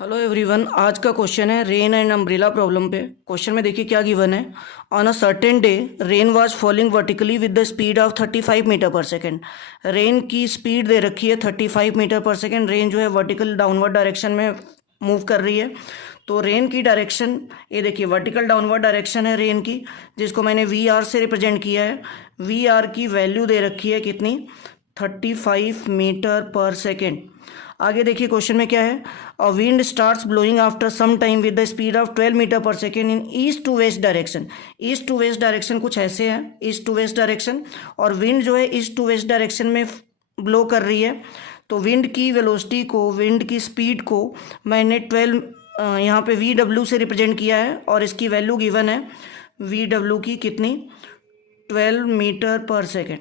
Hello everyone, आज का question है रेन एंड अम्ब्रेला प्रॉब्लम पे। क्वेश्चन में देखिए क्या गिवन है। On a certain day rain was falling vertically with the speed of 35 metre per second. Rain की स्पीड दे रखी है 35 मीटर पर सेकेंड। रेन जो है वर्टिकल डाउनवर्ड डायरेक्शन में मूव कर रही है। तो रेन की डायरेक्शन ये देखिए वर्टिकल डाउनवर्ड डायरेक्शन है रेन की, जिसको मैंने वी आर से रिप्रेजेंट किया है। वी आर की वैल्यू दे रखी है कितनी, 35 मीटर पर सेकेंड। आगे देखिए क्वेश्चन में क्या है। A wind starts blowing after some time with the speed of 12 metre per second in east to west direction. East to west direction कुछ ऐसे है, ईस्ट टू वेस्ट डायरेक्शन, और wind जो है ईस्ट टू वेस्ट डायरेक्शन में blow कर रही है। तो विंड की वेलोसिटी को, विंड की स्पीड को मैंने 12 यहाँ पे वी डब्ल्यू से रिप्रेजेंट किया है, और इसकी वैल्यू गिवन है वी डब्ल्यू की कितनी, 12 मीटर पर सेकेंड।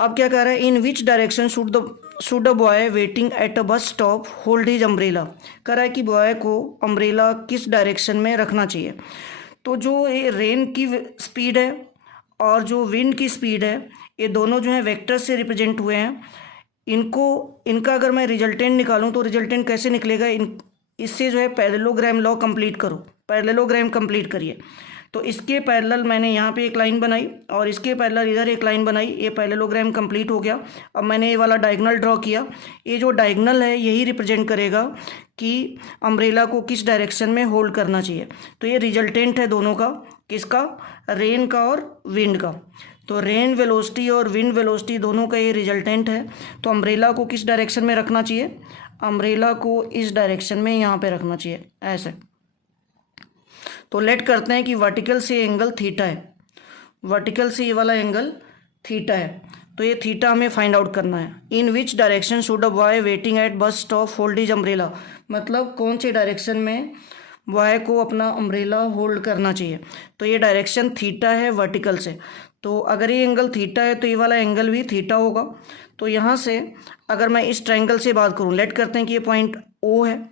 अब क्या कह रहा है, in which direction should the boy waiting at a bus stop hold his umbrella. कह रहा है कि बॉय को अम्ब्रेला किस डायरेक्शन में रखना चाहिए। तो जो ये रेन की स्पीड है और जो विंड की स्पीड है, ये दोनों जो है वेक्टर से रिप्रेजेंट हुए हैं। इनका अगर मैं रिजल्टेंट निकालूं तो रिजल्टेंट कैसे निकलेगा, इससे जो है पैरेललोग्राम लॉ कंप्लीट करो, पैरेललोग्राम कंप्लीट करिए। तो इसके पैरेलल मैंने यहाँ पे एक लाइन बनाई और इसके पैरेलल इधर एक लाइन बनाई, ये पैरेललोग्राम कंप्लीट हो गया। अब मैंने ये वाला डायगोनल ड्रॉ किया। ये जो डायगोनल है यही रिप्रेजेंट करेगा कि अम्ब्रेला को किस डायरेक्शन में होल्ड करना चाहिए। तो ये रिजल्टेंट है दोनों का, किसका, रेन का और विंड का। तो रेन वेलोसिटी और विंड वेलोसिटी दोनों का ये रिजल्टेंट है। तो अम्ब्रेला को किस डायरेक्शन में रखना चाहिए, अम्ब्रेला को इस डायरेक्शन में यहाँ पे रखना चाहिए, ऐसे। तो लेट करते हैं कि वर्टिकल से एंगल थीटा है, वर्टिकल से ये वाला एंगल थीटा है। तो ये थीटा हमें फाइंड आउट करना है। In which direction should a boy waiting at bus stop hold his umbrella, मतलब कौन से डायरेक्शन में बॉय को अपना अम्ब्रेला होल्ड करना चाहिए। तो ये डायरेक्शन थीटा है वर्टिकल से। तो अगर ये एंगल थीटा है तो ये वाला एंगल भी थीटा होगा। तो यहाँ से अगर मैं इस ट्रायंगल से बात करूँ, लेट करते हैं कि ये पॉइंट ओ है,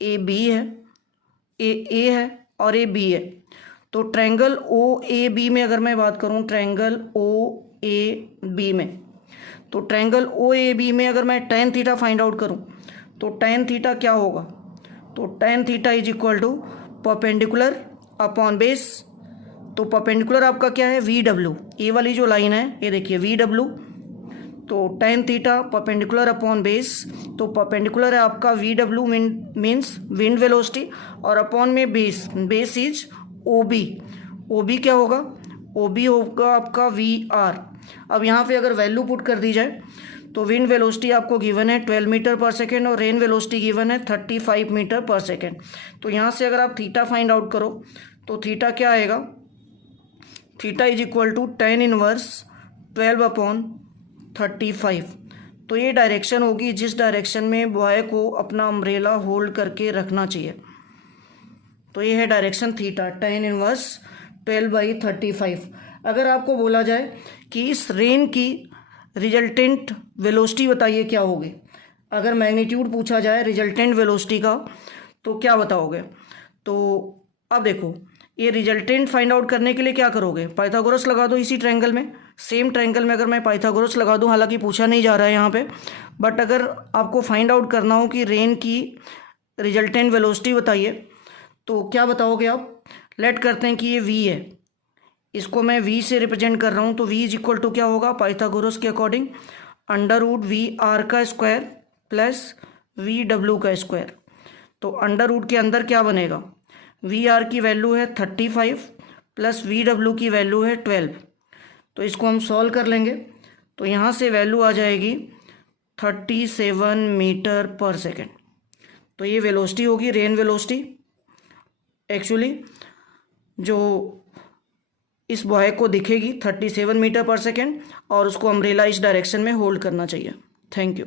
ए बी है, ए है और ए बी है। तो ट्रायंगल ओ ए बी में अगर मैं बात करूं, ट्रायंगल ओ ए बी में, तो ट्रायंगल ओ ए बी में अगर मैं tan थीटा फाइंड आउट करूं तो tan थीटा क्या होगा, तो tan theta is equal to perpendicular upon base. तो परपेंडिकुलर आपका क्या है, वी डब्ल्यू, ये वाली जो लाइन है ये देखिए वी डब्ल्यू। तो tan theta perpendicular upon base, तो परपेंडिकुलर है आपका V W means wind velocity, और अपॉन में base, base is O B. O B क्या होगा, ओ बी होगा आपका वी आर। अब यहाँ पे अगर वैल्यू पुट कर दी जाए तो विंड वेलोसिटी आपको गिवन है 12 मीटर पर सेकेंड और रेन वेलोसिटी गिवन है 35 मीटर पर सेकेंड। तो यहाँ से अगर आप थीटा फाइंड आउट करो तो थीटा क्या आएगा, theta is equal to tan inverse 12 upon 35। तो ये डायरेक्शन होगी जिस डायरेक्शन में बॉय को अपना अम्ब्रेला होल्ड करके रखना चाहिए। तो ये है डायरेक्शन थीटा, tan इनवर्स 12/35। अगर आपको बोला जाए कि इस रेन की रिजल्टेंट वेलोसिटी बताइए क्या होगी, अगर मैग्नीट्यूड पूछा जाए रिजल्टेंट वेलोसिटी का तो क्या बताओगे। तो अब देखो, ये रिजल्टेंट फाइंड आउट करने के लिए क्या करोगे, पाइथागोरस लगा दो इसी ट्रायंगल में। सेम ट्रायंगल में अगर मैं पाइथागोरस लगा दूं, हालांकि पूछा नहीं जा रहा है यहाँ पे, बट अगर आपको फाइंड आउट करना हो कि रेन की रिजल्टेंट वेलोसिटी बताइए तो क्या बताओगे आप। लेट करते हैं कि ये v है, इसको मैं v से रिप्रेजेंट कर रहा हूँ। तो v इज इक्वल टू क्या होगा पाइथागोरस के according, under root V R का स्क्वायर प्लस वी डब्ल्यू का स्क्वायर। तो अंडर रूट के अंदर क्या बनेगा, वी आर की वैल्यू है 35 प्लस वी डब्ल्यू की वैल्यू है 12। तो इसको हम सॉल्व कर लेंगे तो यहाँ से वैल्यू आ जाएगी 37 मीटर पर सेकेंड। तो ये वेलोसिटी होगी, रेन वेलोसिटी एक्चुअली जो इस बॉय को दिखेगी 37 मीटर पर सेकेंड, और उसको अम्ब्रेला इस डायरेक्शन में होल्ड करना चाहिए। Thank you.